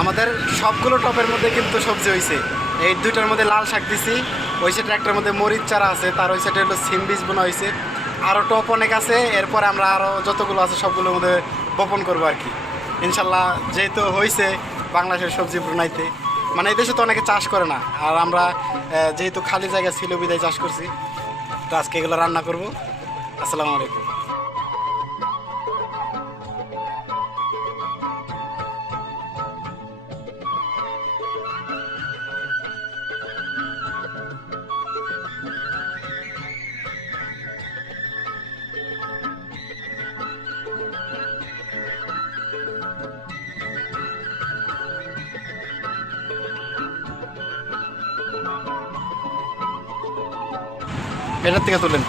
আমাদের সবগুলো টপের মধ্যে কিন্তু সবজি হয়েছে। এই দুইটার মধ্যে লাল শাক দিছি, ওই সাইডে একটার মধ্যে মরিচ চারা আছে, তার ওই সাইডে হলো সিম বীজ বোনা হয়েছে। আরও টপ অনেক আছে, এরপরে আমরা আরও যতগুলো আছে সবগুলোর মধ্যে বপন করবো আর কি ইনশাল্লাহ। যেহেতু হয়েছে বাংলাদেশের সবজি প্রণাইতে, মানে এই দেশে তো অনেকে চাষ করে না, আর আমরা যেহেতু খালি জায়গা ছিল বিদায় চাষ করছি, তো আজকে এগুলো রান্না করব। আসসালামু আলাইকুম। এটার থেকে তুলেন।